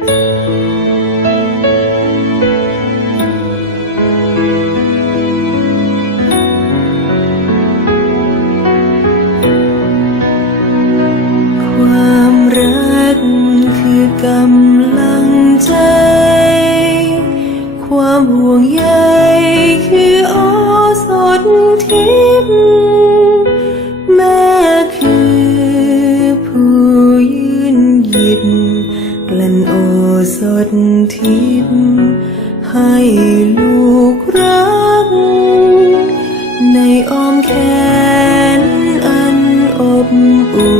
ความรักคือกำลังใจ ความห่วงใย สดทิพย์ให้ลูกรัก ในอ้อมแขนอันอบอุ่น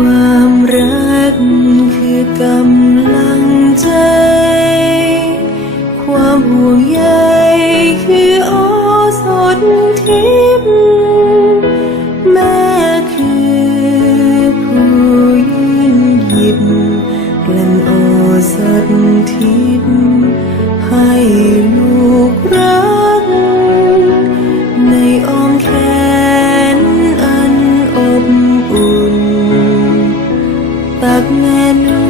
ความรักคือกำลังใจ ความห่วงใยคืออสดทิพย์แม่คือผู้ยืนหยิบกลั่นโอสด pagmenu